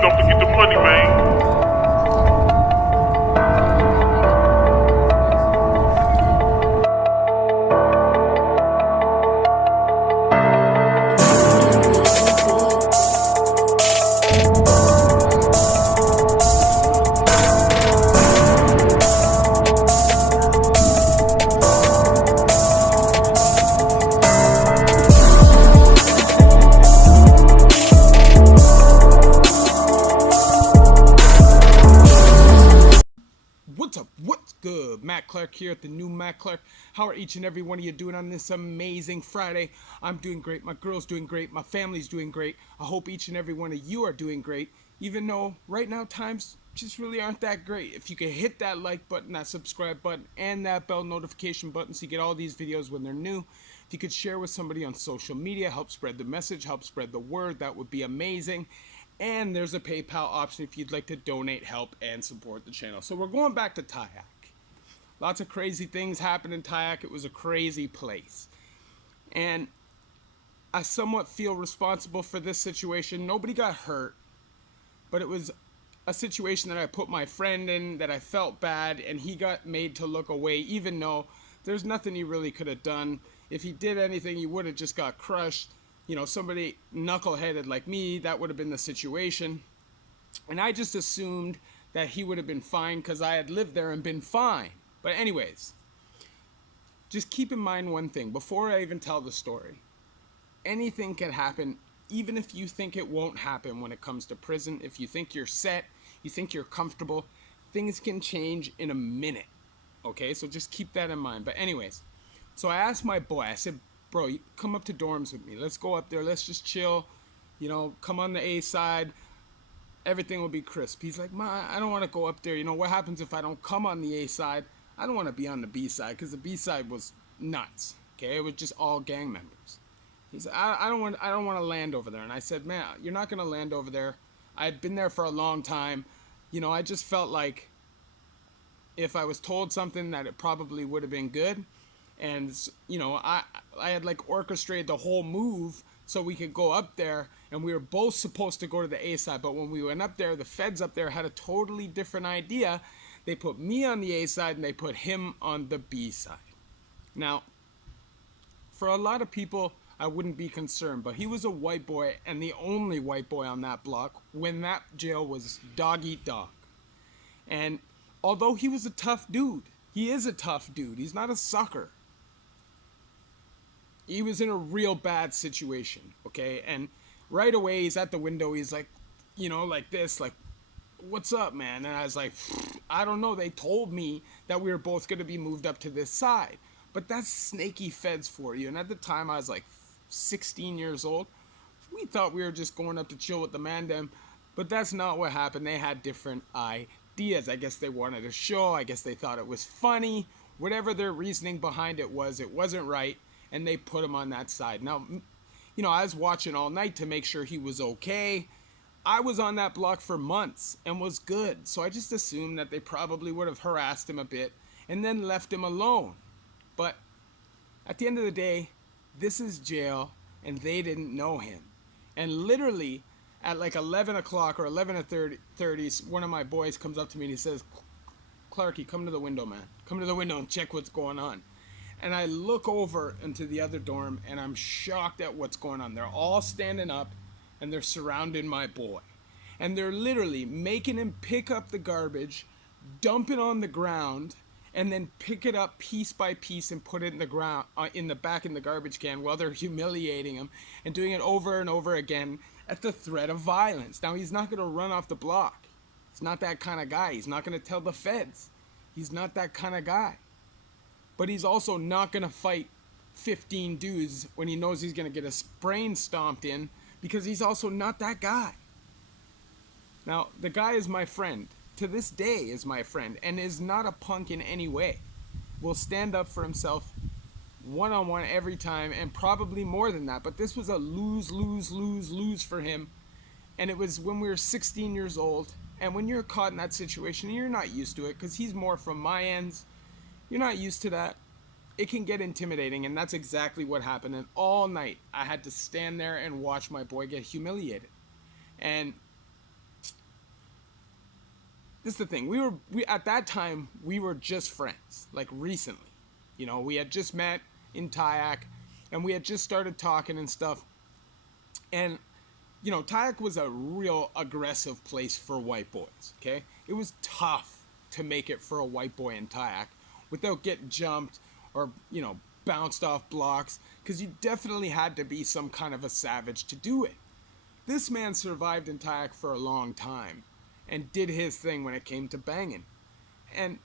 don't forget the money, man. What's up? What's good? Matt Clark here at the new Matt Clark. How are each and every one of you doing on this amazing Friday? I'm doing great. My girl's doing great. My family's doing great. I hope each and every one of you are doing great, even though right now times just really aren't that great. If you could hit that like button, that subscribe button, and that bell notification button so you get all these videos when they're new. If you could share with somebody on social media, help spread the message, help spread the word, that would be amazing. And there's a PayPal option if you'd like to donate, help, and support the channel. So we're going back to T.Y.A.C. Lots of crazy things happened in T.Y.A.C. It was a crazy place. And I somewhat feel responsible for this situation. Nobody got hurt, but it was a situation that I put my friend in, that I felt bad, and he got made to look away, even though there's nothing he really could have done. If he did anything, he would have just got crushed. You know, somebody knuckleheaded like me, that would have been the situation. And I just assumed that he would have been fine because I had lived there and been fine. But anyways, just keep in mind one thing before I even tell the story. Anything can happen, even if you think it won't happen when it comes to prison. If you think you're set, you think you're comfortable, things can change in a minute. Okay, so just keep that in mind. But anyways, so I asked my boy, I said, bro, you come up to dorms with me. Let's go up there. Let's just chill. You know, come on the A side. Everything will be crisp. He's like, Ma, I don't want to go up there. You know, what happens if I don't come on the A side? I don't want to be on the B side because the B side was nuts. Okay, it was just all gang members. He said, I don't want to land over there. And I said, man, you're not going to land over there. I had been there for a long time. You know, I just felt like if I was told something that it probably would have been good. And, you know, I had like orchestrated the whole move so we could go up there, and we were both supposed to go to the A side. But when we went up there, the feds up there had a totally different idea. They put me on the A side and they put him on the B side. Now, for a lot of people, I wouldn't be concerned, but he was a white boy and the only white boy on that block when that jail was dog eat dog. And although he was a tough dude, he is a tough dude. He's not a sucker. He was in a real bad situation, okay? And right away, he's at the window. He's like, you know, like this, like, what's up, man? And I was like, I don't know. They told me that we were both going to be moved up to this side. But that's snaky feds for you. And at the time, I was like 16 years old. We thought we were just going up to chill with the mandem. But that's not what happened. They had different ideas. I guess they wanted a show. I guess they thought it was funny. Whatever their reasoning behind it wasn't right. And they put him on that side. Now, you know, I was watching all night to make sure he was okay. I was on that block for months and was good. So I just assumed that they probably would have harassed him a bit and then left him alone. But at the end of the day, this is jail and they didn't know him. And literally at like 11 o'clock or 11:30, one of my boys comes up to me and he says, Clarky, come to the window, man. Come to the window and check what's going on. And I look over into the other dorm, and I'm shocked at what's going on. They're all standing up, and they're surrounding my boy. And they're literally making him pick up the garbage, dump it on the ground, and then pick it up piece by piece and put it in the ground, in the back in the garbage can while they're humiliating him and doing it over and over again at the threat of violence. Now, he's not going to run off the block. He's not that kind of guy. He's not going to tell the feds. He's not that kind of guy. But he's also not going to fight 15 dudes when he knows he's going to get his brain stomped in, because he's also not that guy. Now, the guy is my friend. To this day is my friend and is not a punk in any way. Will stand up for himself one-on-one every time, and probably more than that. But this was a lose for him. And it was when we were 16 years old. And when you're caught in that situation, you're not used to it because he's more from my ends. You're not used to that. It can get intimidating, and that's exactly what happened. And all night, I had to stand there and watch my boy get humiliated. And this is the thing. We at that time we were just friends, like recently. You know, we had just met in T.Y.A.C, and we had just started talking and stuff. And you know, T.Y.A.C was a real aggressive place for white boys. Okay, it was tough to make it for a white boy in T.Y.A.C without getting jumped or bounced off blocks, because you definitely had to be some kind of a savage to do it. This man survived in T.Y.A.C for a long time and did his thing when it came to banging. And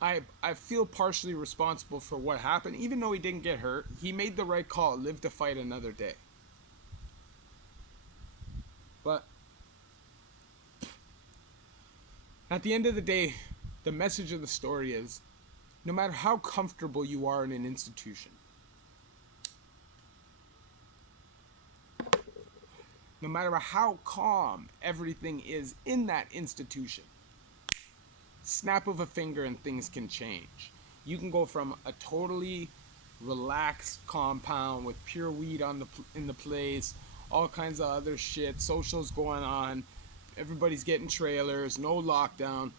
I feel partially responsible for what happened. Even though he didn't get hurt, he made the right call, live to fight another day. But at the end of the day, the message of the story is, no matter how comfortable you are in an institution, no matter how calm everything is in that institution, snap of a finger and things can change. You can go from a totally relaxed compound with pure weed in the place, all kinds of other shit, socials going on, everybody's getting trailers, no lockdown,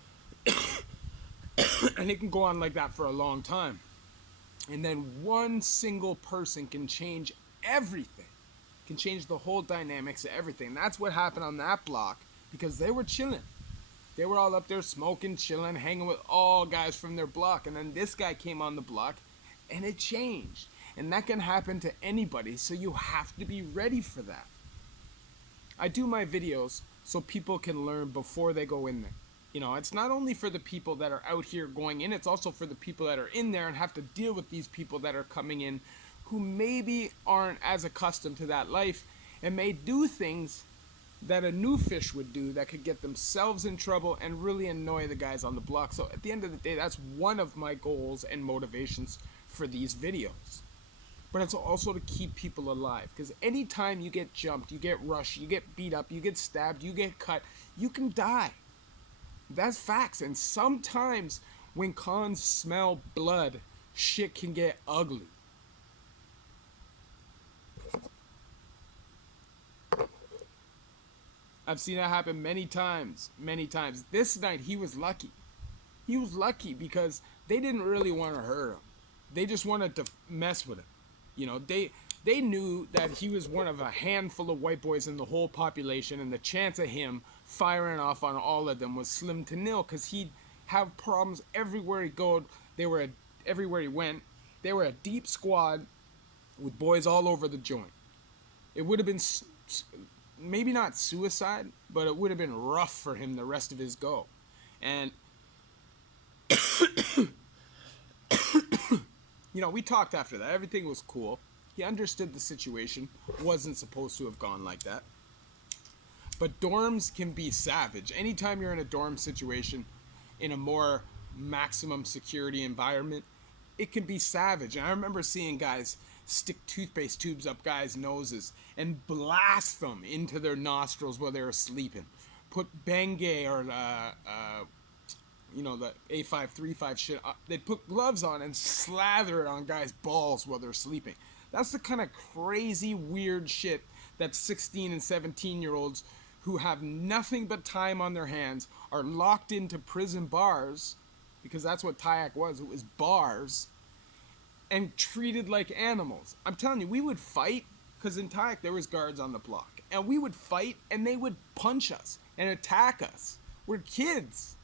and it can go on like that for a long time. And then one single person can change everything, can change the whole dynamics of everything. That's what happened on that block, because they were chilling. They were all up there smoking, chilling, hanging with all guys from their block. And then this guy came on the block, and it changed. And that can happen to anybody, so you have to be ready for that. I do my videos so people can learn before they go in there. You know, it's not only for the people that are out here going in, it's also for the people that are in there and have to deal with these people that are coming in who maybe aren't as accustomed to that life and may do things that a new fish would do that could get themselves in trouble and really annoy the guys on the block. So at the end of the day, that's one of my goals and motivations for these videos. But it's also to keep people alive, because anytime you get jumped, you get rushed, you get beat up, you get stabbed, you get cut, you can die. That's facts. And sometimes when cons smell blood, shit can get ugly. I've seen that happen many times, many times. This night he was lucky. He was lucky because they didn't really want to hurt him. They just wanted to mess with him. You know, they knew that he was one of a handful of white boys in the whole population, and the chance of him firing off on all of them was slim to nil, because he'd have problems everywhere he go. Everywhere he went. They were a deep squad with boys all over the joint. It would have been maybe not suicide, but it would have been rough for him the rest of his go. And you know, we talked after that. Everything was cool. He understood the situation. Wasn't supposed to have gone like that. But dorms can be savage. Anytime you're in a dorm situation, in a more maximum security environment, it can be savage. And I remember seeing guys stick toothpaste tubes up guys' noses and blast them into their nostrils while they were sleeping. Put Bengay or the A535 shit. They'd put gloves on and slather it on guys' balls while they're sleeping. That's the kind of crazy, weird shit that 16 and 17-year-olds who have nothing but time on their hands are locked into prison bars, because that's what T.Y.A.C was. It was bars, and treated like animals. I'm telling you, we would fight, because in T.Y.A.C there was guards on the block, and we would fight, and they would punch us and attack us. We're kids.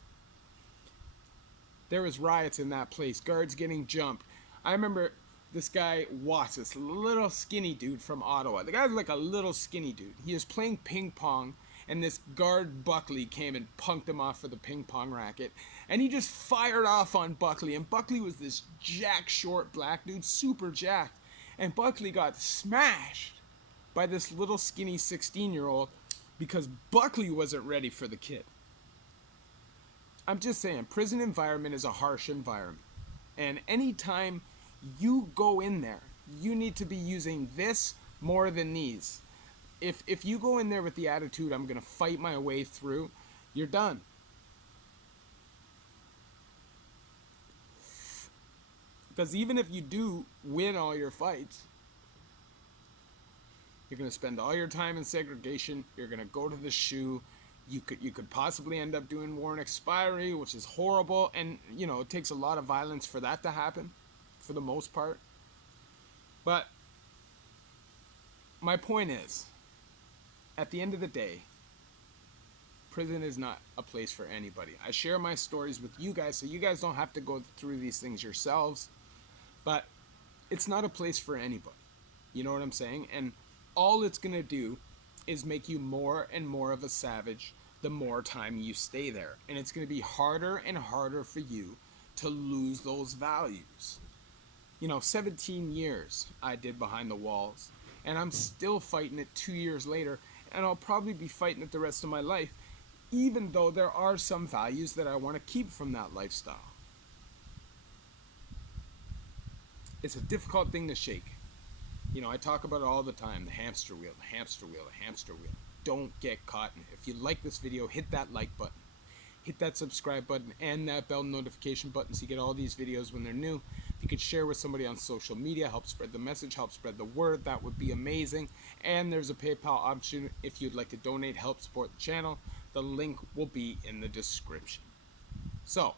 There was riots in that place, guards getting jumped. I remember this guy, Watts, this little skinny dude from Ottawa. The guy's like a little skinny dude. He was playing ping pong, and this guard Buckley came and punked him off for the ping pong racket. And he just fired off on Buckley. And Buckley was this jack short black dude, super jacked. And Buckley got smashed by this little skinny 16-year-old because Buckley wasn't ready for the kid. I'm just saying, prison environment is a harsh environment. And anytime you go in there, you need to be using this more than these. If you go in there with the attitude, I'm going to fight my way through, you're done. Because even if you do win all your fights, you're going to spend all your time in segregation, you're going to go to the SHU, You could possibly end up doing warrant expiry, which is horrible, and it takes a lot of violence for that to happen, for the most part. But my point is, at the end of the day, prison is not a place for anybody. I share my stories with you guys so you guys don't have to go through these things yourselves, but it's not a place for anybody. You know what I'm saying? And all it's going to do is make you more and more of a savage the more time you stay there. And it's going to be harder and harder for you to lose those values. 17 years I did behind the walls, and I'm still fighting it 2 years later, and I'll probably be fighting it the rest of my life, even though there are some values that I want to keep from that lifestyle. It's a difficult thing to shake. I talk about it all the time, the hamster wheel, the hamster wheel, the hamster wheel. Don't get caught in it. If you like this video, hit that like button. Hit that subscribe button and that bell notification button so you get all these videos when they're new. If you could share with somebody on social media, help spread the message, help spread the word, that would be amazing. And there's a PayPal option if you'd like to donate, help support the channel. The link will be in the description. So,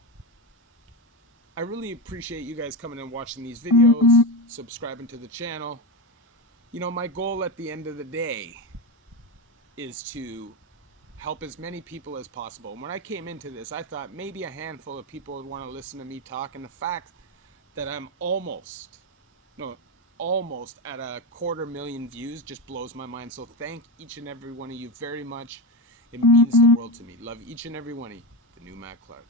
I really appreciate you guys coming and watching these videos, subscribing to the channel. My goal at the end of the day is to help as many people as possible. And when I came into this, I thought maybe a handful of people would want to listen to me talk. And the fact that I'm almost at 250,000 views just blows my mind. So thank each and every one of you very much. It means the world to me. Love each and every one of you. The new Matt Clark.